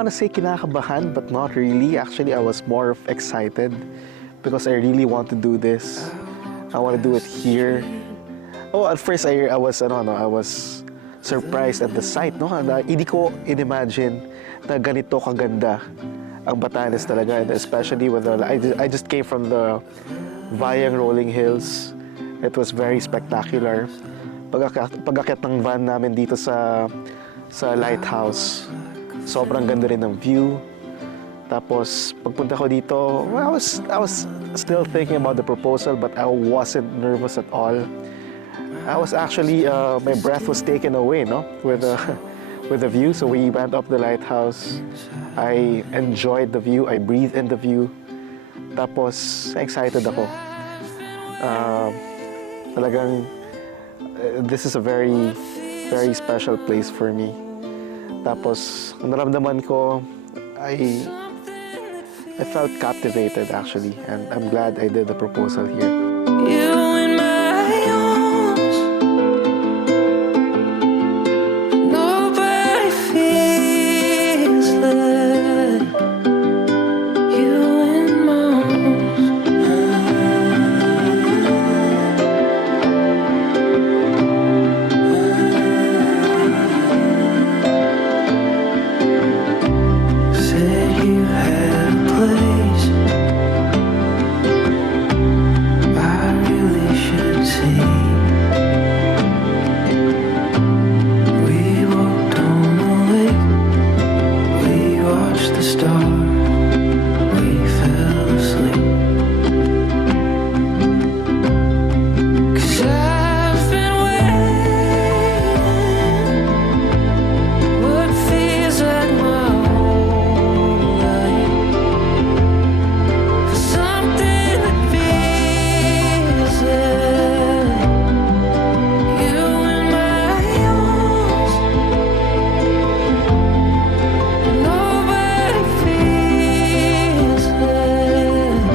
want to say kinakabahan, but not really. Actually, I was more of excited because I really want to do this. I want to do it here. Oh, at first I was surprised at the sight, no? Hindi ko in-imagine na ganito kaganda ang Batanes talaga, and especially with I just came from the Vayang rolling hills. It was very spectacular. Pag-akyat ng van namin dito sa lighthouse, sobrang ganda rin ng view. Tapos pagpunta ko dito, well, I was still thinking about the proposal, but I wasn't nervous at all. I was actually my breath was taken away, no, with the view. So we went up the lighthouse. I enjoyed the view. I breathed in the view. Tapos excited ako. Talagang this is a very, very special place for me. Tapos ang naramdaman ko, I felt captivated actually, and I'm glad I did the proposal here. You in my arms, nobody feels like you in my arms. Said you had a place I really should see. We walked on the lake, we watched the stars, we fell asleep. 'Cause I've been waiting what feels like my whole life for something that feels like you in my arms. Nobody feels like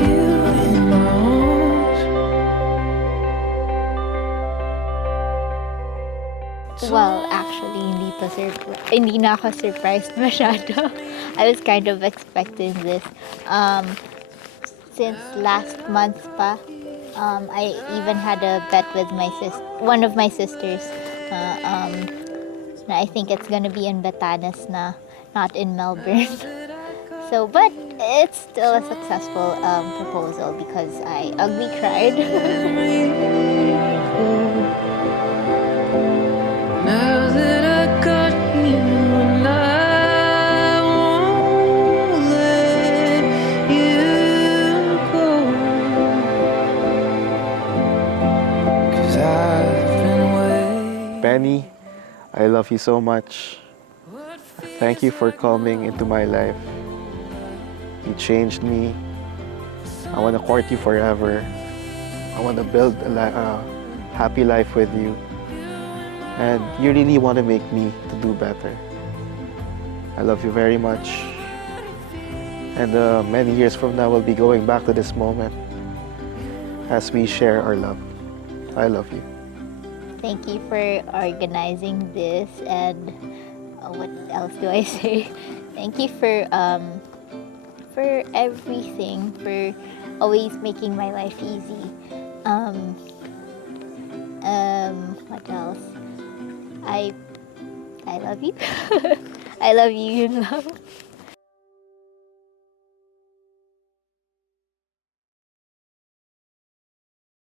you in my arms. Well, actually, hindi na ako surprised masyado. I was kind of expecting this. Since last month pa, I even had a bet with one of my sisters. Na I think it's gonna be in Batanes na, not in Melbourne. So, but it's still a successful proposal because I ugly cried. Now that I got you, and I won't let you go, 'cause I've been waiting. Penny, I love you so much. Thank you for coming into my life. You changed me. I want to court you forever. I want to build a happy life with you. And you really want to make me to do better. I love you very much. And many years from now, we'll be going back to this moment as we share our love. I love you. Thank you for organizing this, and what else do I say? Thank you for everything, for always making my life easy. What else? I love you. I love you, yun lang.